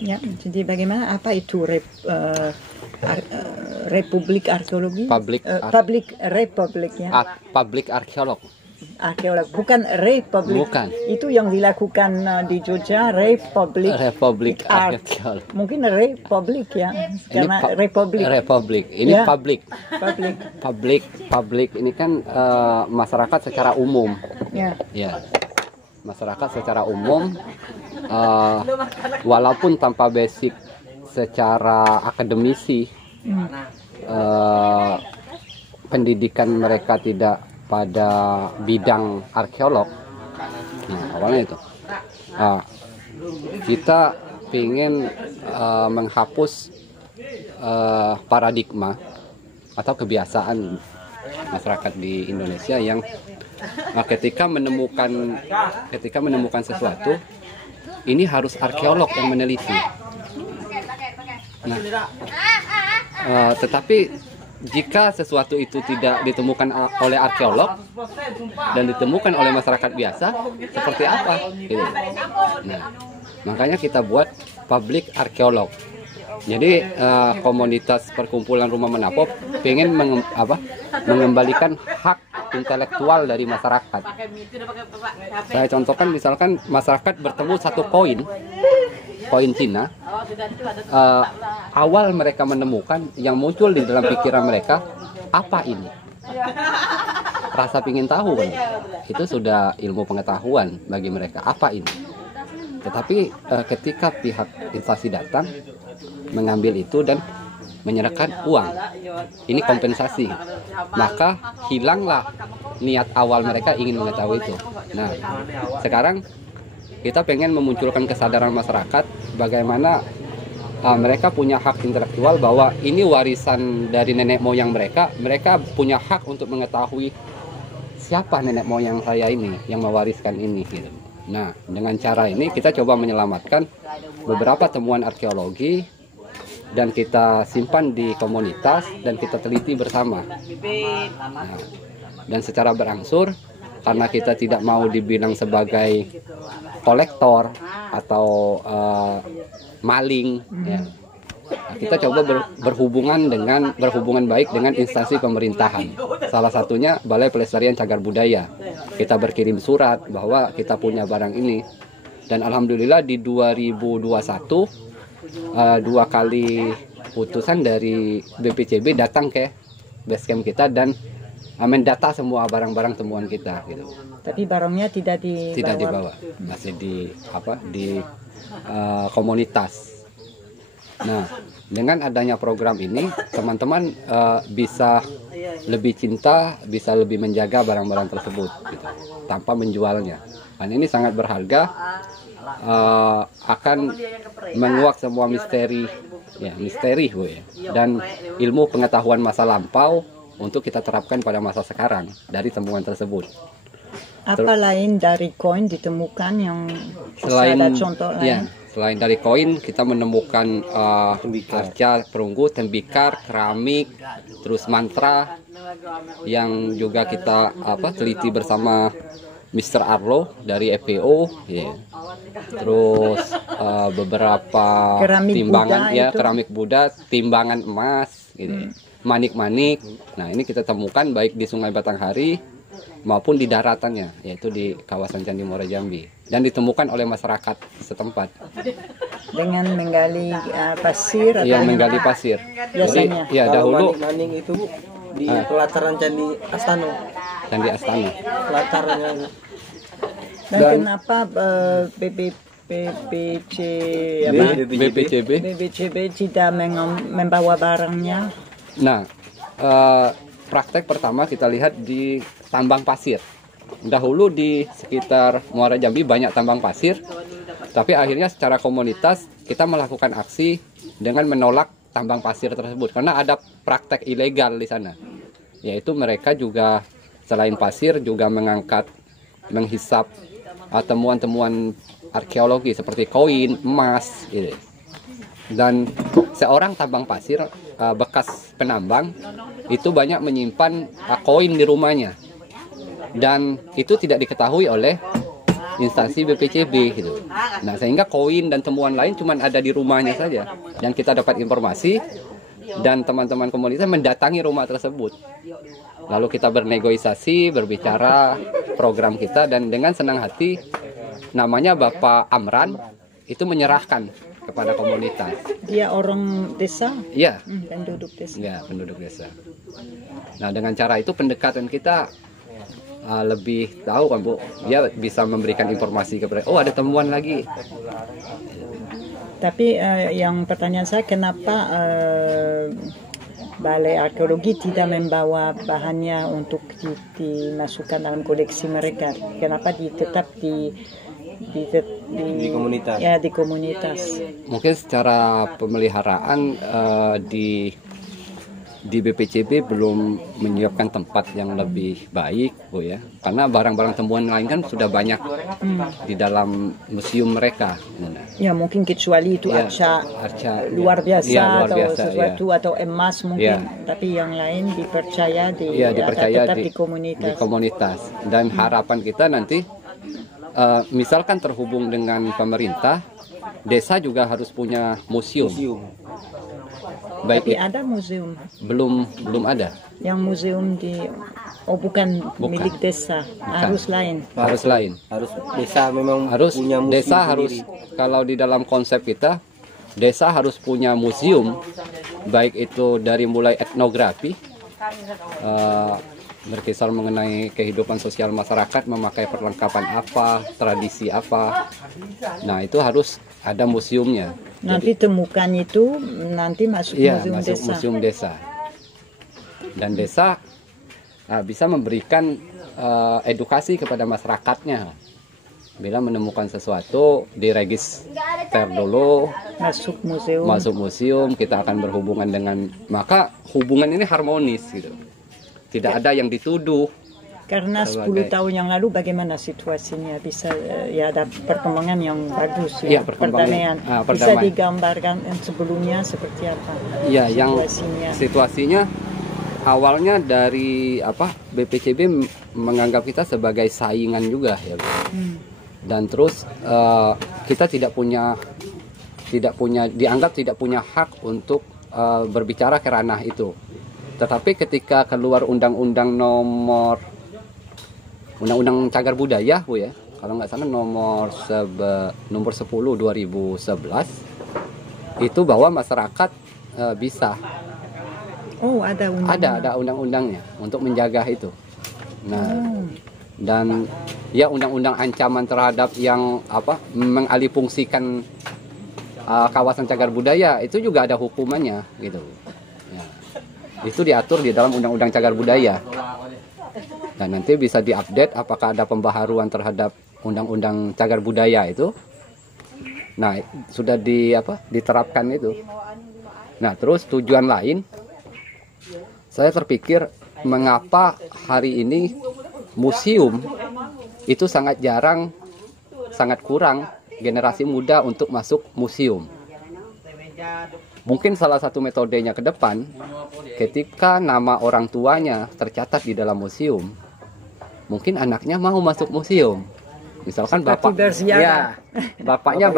Ya, jadi bagaimana apa itu Republik Arkeologi? Republik ya. Public arkeolog. Arkeolog, bukan Republik. Bukan. Itu yang dilakukan di Jogja, Republik Arkeolog. Mungkin Republik ya, karena Republik. Ini ya. Publik ini kan masyarakat secara umum. Ya. Ya. Masyarakat secara umum, walaupun tanpa basic secara akademisi, pendidikan mereka tidak pada bidang arkeolog. Nah, awalnya itu kita ingin menghapus paradigma atau kebiasaan masyarakat di Indonesia yang ketika menemukan sesuatu, ini harus arkeolog yang meneliti. Nah, tetapi jika sesuatu itu tidak ditemukan oleh arkeolog dan ditemukan oleh masyarakat biasa, seperti apa? Gitu. Nah, makanya kita buat public arkeolog. Jadi komunitas perkumpulan Rumah Menapop pengen mengembalikan hak intelektual dari masyarakat. Saya contohkan, misalkan masyarakat bertemu satu koin Cina. Awal mereka menemukan, yang muncul di dalam pikiran mereka, apa ini? Rasa ingin tahu kan? Itu sudah ilmu pengetahuan bagi mereka. Apa ini? Tetapi ketika pihak instansi datang mengambil itu dan menyerahkan uang, ini kompensasi, maka hilanglah niat awal mereka ingin mengetahui itu. Nah, sekarang kita pengen memunculkan kesadaran masyarakat bagaimana mereka punya hak intelektual, bahwa ini warisan dari nenek moyang mereka. Mereka punya hak untuk mengetahui siapa nenek moyang saya ini yang mewariskan ini gitu. Nah, dengan cara ini kita coba menyelamatkan beberapa temuan arkeologi dan kita simpan di komunitas dan kita teliti bersama. Nah, dan secara berangsur, karena kita tidak mau dibilang sebagai kolektor atau maling, ya, kita coba berhubungan baik dengan instansi pemerintahan. Salah satunya Balai Pelestarian Cagar Budaya. Kita berkirim surat bahwa kita punya barang ini, dan alhamdulillah di 2021 2 kali utusan dari BPCB datang ke basecamp kita dan mendata semua barang-barang temuan kita gitu. Tapi barangnya tidak dibawa. Masih di komunitas. Nah, dengan adanya program ini, teman-teman bisa lebih cinta, bisa lebih menjaga barang-barang tersebut gitu, tanpa menjualnya. Dan ini sangat berharga, akan menguak semua misteri Bu, ya, dan ilmu pengetahuan masa lampau untuk kita terapkan pada masa sekarang dari temuan tersebut. Apa lain dari koin ditemukan yang ada contoh lain? Ya, selain dari koin, kita menemukan arca, perunggu, tembikar, keramik, terus mantra yang juga kita teliti bersama Mr. Arlo dari EPO, ya. Terus beberapa timbangan Buddha, keramik Buddha, timbangan emas, gitu. Manik-manik. Nah, ini kita temukan baik di Sungai Batanghari maupun di daratannya, yaitu di kawasan Candi Muara Jambi, dan ditemukan oleh masyarakat setempat dengan menggali pasir atau menggali pasir. Biasanya. Jadi, ya dahulu maning itu di pelataran Candi Astana. Pelatarnya. Dan kenapa BPCB tidak membawa barangnya? Nah, praktek pertama kita lihat di tambang pasir. Dahulu di sekitar Muara Jambi banyak tambang pasir, tapi akhirnya secara komunitas kita melakukan aksi dengan menolak tambang pasir tersebut karena ada praktek ilegal di sana. Yaitu mereka juga selain pasir juga menghisap temuan-temuan arkeologi seperti koin, emas, gitu. Dan seorang tambang pasir bekas penambang itu banyak menyimpan koin di rumahnya, dan itu tidak diketahui oleh instansi BPCB gitu. Nah, sehingga koin dan temuan lain cuma ada di rumahnya saja. Dan kita dapat informasi dan teman-teman komunitas mendatangi rumah tersebut. Lalu kita bernegosiasi, berbicara program kita, dan dengan senang hati namanya Bapak Amran itu menyerahkan kepada komunitas. Dia orang desa? Iya. Penduduk desa. Ya, penduduk desa. Nah, dengan cara itu pendekatan kita lebih tahu kan Bu, dia bisa memberikan informasi kepada, oh ada temuan lagi. Tapi yang pertanyaan saya, kenapa Balai Arkeologi tidak membawa bahannya untuk dimasukkan dalam koleksi mereka? Kenapa tetap di komunitas? Ya, di komunitas. Mungkin secara pemeliharaan di BPCB belum menyiapkan tempat yang lebih baik, Bu ya. Karena barang-barang temuan lain kan sudah banyak di dalam museum mereka. Ya, mungkin kecuali itu Ya, arca luar biasa, ya, luar atau biasa, sesuatu ya. atau emas mungkin. Ya. Tapi yang lain dipercaya dipercaya tetap di komunitas. Di komunitas. Dan harapan kita nanti misalkan terhubung dengan pemerintah, desa juga harus punya museum. Baik, Tapi ada museum. belum ada. Yang museum bukan milik desa, harus lain. Harus lain. Harus desa memang Harus punya museum desa sendiri. harus, kalau di dalam konsep kita, desa harus punya museum, baik itu dari mulai etnografi, berkisar mengenai kehidupan sosial masyarakat, memakai perlengkapan apa, tradisi apa. Nah, itu harus ada museumnya. Nanti temukan itu nanti masuk Iya, museum masuk desa. museum desa. Dan desa bisa memberikan edukasi kepada masyarakatnya. Bila menemukan sesuatu, diregister dulu, masuk museum, kita akan berhubungan dengan, maka hubungan ini harmonis gitu. Tidak ada yang dituduh. Karena 10 tahun yang lalu bagaimana situasinya? Bisa ya ada perkembangan yang bagus Ya, ya, perkembangan. perdamaian. Bisa Perdamaian. digambarkan sebelumnya seperti apa? Ya, yang situasinya. situasinya awalnya dari BPCB menganggap kita sebagai saingan juga ya. Dan terus kita dianggap tidak punya hak untuk berbicara ke ranah itu. Tetapi ketika keluar undang-undang Cagar Budaya, Bu ya, kalau nggak salah nomor 10 2011, itu bahwa masyarakat bisa. Oh, ada undang-undang. Ada undang-undangnya untuk menjaga itu. Nah, dan ya undang-undang ancaman terhadap yang mengalihfungsikan kawasan cagar budaya itu juga ada hukumannya gitu. Ya. Itu diatur di dalam undang-undang cagar budaya. Dan nanti bisa diupdate apakah ada pembaharuan terhadap undang-undang cagar budaya itu. Nah, sudah diterapkan itu. Nah, terus tujuan lain, saya terpikir mengapa hari ini museum itu sangat jarang, sangat kurang generasi muda untuk masuk museum. Mungkin salah satu metodenya ke depan, ketika nama orang tuanya tercatat di dalam museum, mungkin anaknya mau masuk museum. Misalkan bapaknya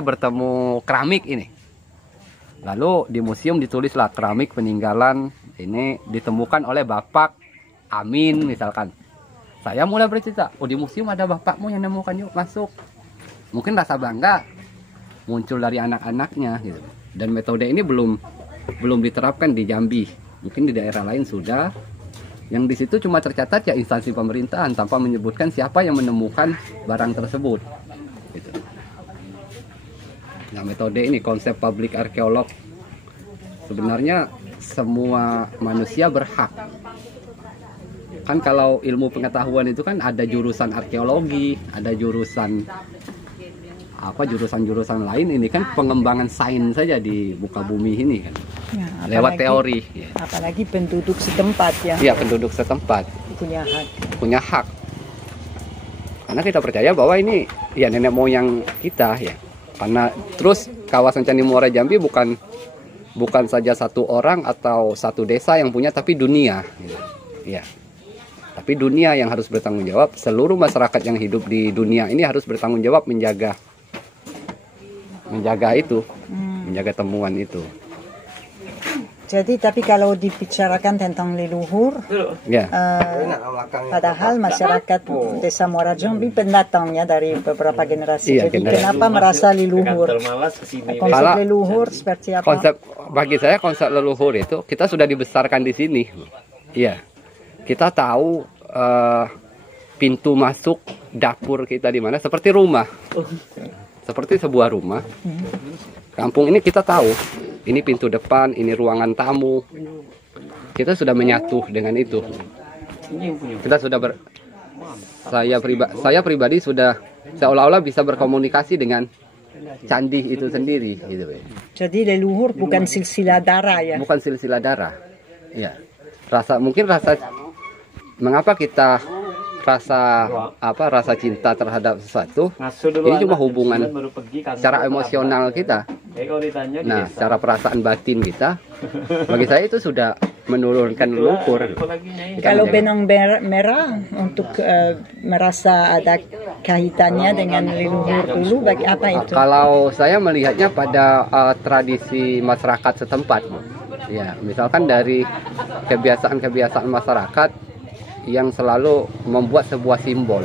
bertemu keramik ini. Lalu di museum ditulislah keramik peninggalan ini ditemukan oleh Bapak Amin misalkan. Saya mulai bercerita, oh di museum ada bapakmu yang nemukan, yuk masuk. Mungkin rasa bangga muncul dari anak-anaknya gitu. Dan metode ini belum diterapkan di Jambi. Mungkin di daerah lain sudah. Yang di situ cuma tercatat ya instansi pemerintahan tanpa menyebutkan siapa yang menemukan barang tersebut. Gitu. Nah, metode ini konsep public arkeolog. Sebenarnya semua manusia berhak. Kan kalau ilmu pengetahuan itu kan ada jurusan arkeologi, ada jurusan jurusan lain, ini kan pengembangan sains saja di muka bumi ini kan. Ya, lewat teori. Apalagi penduduk setempat ya. Iya, penduduk setempat punya hak. Karena kita percaya bahwa ini ya nenek moyang kita ya. Karena terus kawasan Candi Muara Jambi bukan saja satu orang atau satu desa yang punya, tapi dunia. Gitu. Ya. Tapi dunia yang harus bertanggung jawab, seluruh masyarakat yang hidup di dunia ini harus bertanggung jawab menjaga itu, menjaga temuan itu. Jadi tapi kalau dibicarakan tentang leluhur, Ya, padahal masyarakat Desa Muara Jambi pendatangnya dari beberapa generasi. Iya, Jadi generasi. kenapa merasa leluhur? Konsep Kalau- leluhur seperti apa? bagi saya konsep leluhur itu kita sudah dibesarkan di sini. Iya, kita tahu pintu masuk dapur kita di mana, seperti rumah, seperti sebuah rumah. Kampung ini kita tahu, ini pintu depan, ini ruangan tamu. Kita sudah menyatu dengan itu. Kita sudah saya pribadi sudah seolah-olah bisa berkomunikasi dengan candi itu sendiri, gitu. Jadi leluhur bukan silsilah darah ya? Bukan silsilah darah. Ya. Mungkin mengapa kita rasa cinta terhadap sesuatu, ini cuma hubungan secara emosional kita. Nah, secara perasaan batin kita, bagi saya itu sudah menurunkan leluhur. Kalau benang merah untuk merasa ada kaitannya dengan leluhur dulu, bagi apa itu? Kalau saya melihatnya pada tradisi masyarakat setempat, ya, misalkan dari kebiasaan-kebiasaan masyarakat yang selalu membuat sebuah simbol,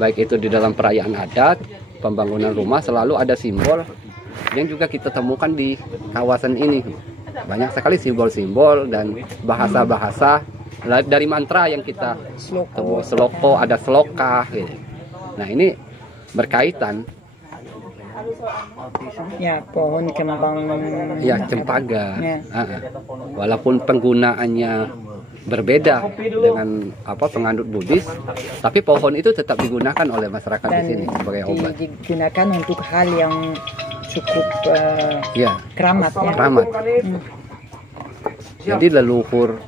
baik itu di dalam perayaan adat, pembangunan rumah, selalu ada simbol yang juga kita temukan di kawasan ini. Banyak sekali simbol-simbol dan bahasa-bahasa dari mantra yang kita temui. Seloko, ada seloka, gitu. Nah, ini berkaitan. Ya, pohon kembang. Ya, cempaka. Ya. Walaupun penggunaannya berbeda dengan pengandut Buddhis, tapi pohon itu tetap digunakan oleh masyarakat di sini sebagai obat. Digunakan untuk hal yang cukup Ya, keramat ya. keramat. Jadi leluhur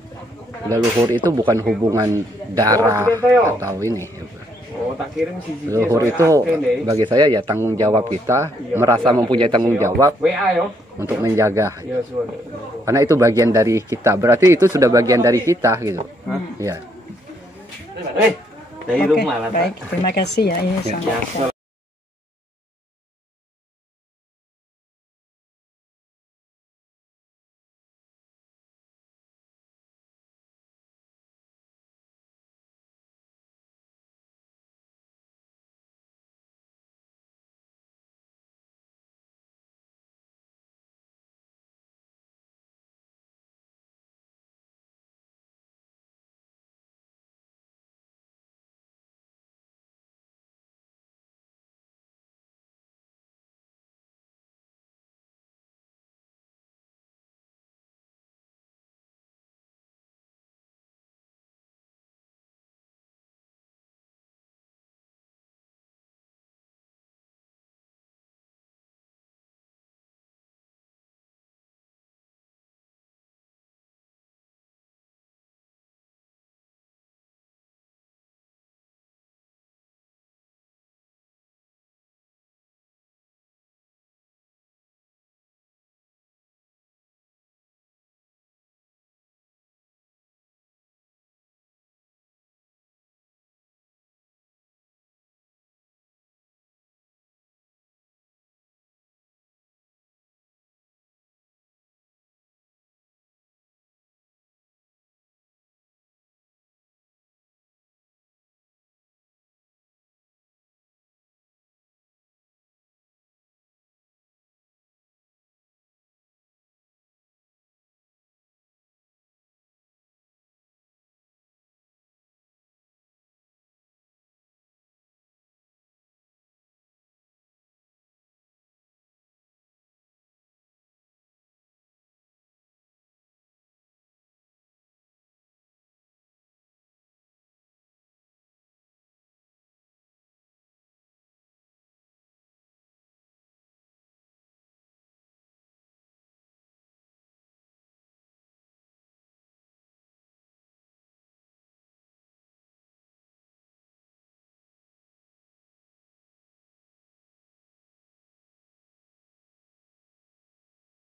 itu bukan hubungan darah atau ini. Leluhur itu bagi saya ya tanggung jawab kita, merasa mempunyai tanggung jawab untuk menjaga. Karena itu bagian dari kita. Berarti itu sudah bagian dari kita gitu. Ya. Oke, baik, terima kasih ya. Ini sangat